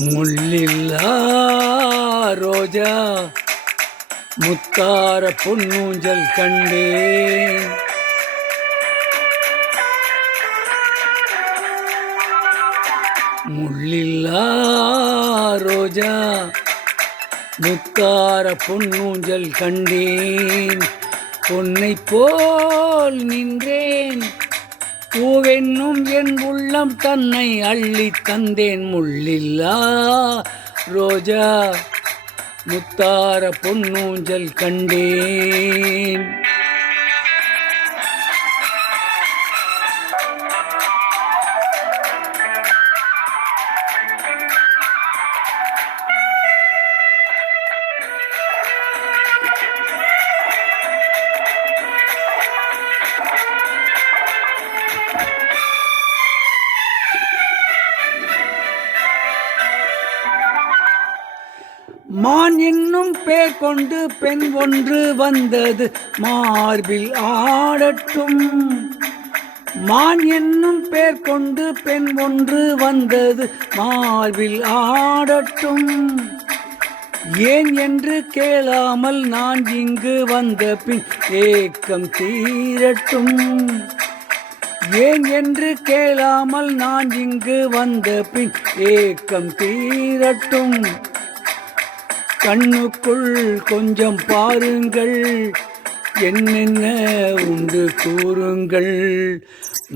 முள்ளில்லா ரோஜா முத்தார பொன்னூஞ்சல் கண்டேன். முள்ளில்லா ரோஜா முத்தார பொன்னூஞ்சல் கண்டேன். பொன்னை போல் நின்றேன், பூவென்னும் என் உள்ளம் தன்னை அள்ளி தந்தேன். முள்ளில்லா ரோஜா முத்தார பொன்னூஞ்சல் கண்டேன். மான் என்னும் பேர் கொண்டு பெண் ஒன்று வந்தது, மார்பில் ஆடட்டும். மான் என்னும் பேர் கொண்டு பெண் ஒன்று வந்தது, மார்பில் ஆடட்டும். ஏன் என்று கேளாமல் நான் இங்கு வந்த பின் ஏக்கம் தீரட்டும். ஏன் என்று கேளாமல் நான் இங்கு வந்த பின் ஏக்கம் தீரட்டும். கண்ணுக்குள் கொஞ்சம் பாருங்கள், என்னென்ன உண்டு கூறுங்கள்.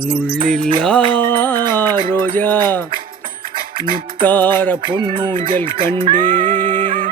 முள்ளில்லா ரோஜா முத்தார பொன்னூஞ்சல் கண்டேன்.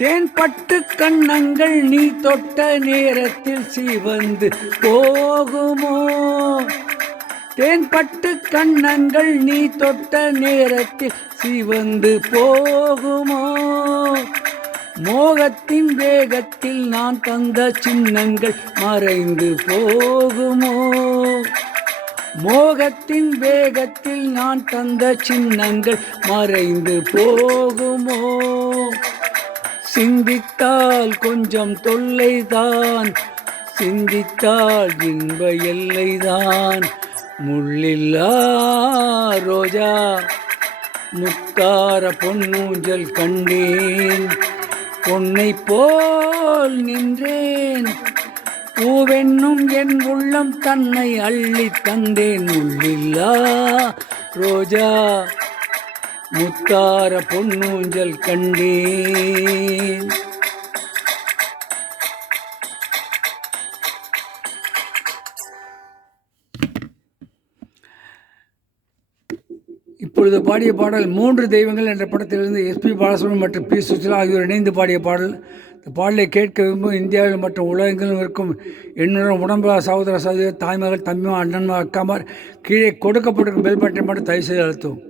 தேன்பட்டு கண்ணங்கள் நீ தொட்ட நேரத்தில் சிவந்து போகுமோ? தேன்பட்டு கண்ணங்கள் நீ தொட்ட நேரத்தில் சிவந்து போகுமோ? மோகத்தின் வேகத்தில் நான் தந்த சின்னங்கள் மறைந்து போகுமோ? மோகத்தின் வேகத்தில் நான் தந்த சின்னங்கள் மறைந்து போகுமோ? சிந்தித்தால் கொஞ்சம் தொல்லைதான், சிந்தித்தால் இன்ப எல்லைதான். முள்ளில்லா ரோஜா முத்தார பொன்னூஞ்சல் கண்டேன். பொன்னை போல் நின்றேன், பூவென்னும் என் உள்ளம் தன்னை அள்ளி தந்தேன். முள்ளில்லா ரோஜா முத்தார பொன்னூஞ்சல் கண்டேன். இப்பொழுது பாடிய பாடல் 3 தெய்வங்கள் என்ற படத்திலிருந்து எஸ்பி பாலசுப்ரமணியம் மற்றும் பி சுசிலா ஆகியோர் இணைந்து பாடிய பாடல். இந்த பாடலை கேட்க விரும்பும் இந்தியாவில் மற்றும் உலகெங்கிலும் இருக்கும் என்னுடன் உடம்பு சகோதர சகோதரி, தாய்மகள், தம்பிமா, அண்ணன்மா, அக்காமார் கீழே கொடுக்கப்பட்டிருக்கும் பெல் பட்டனை மட்டும் தயவு செய்து அழுத்தவும்.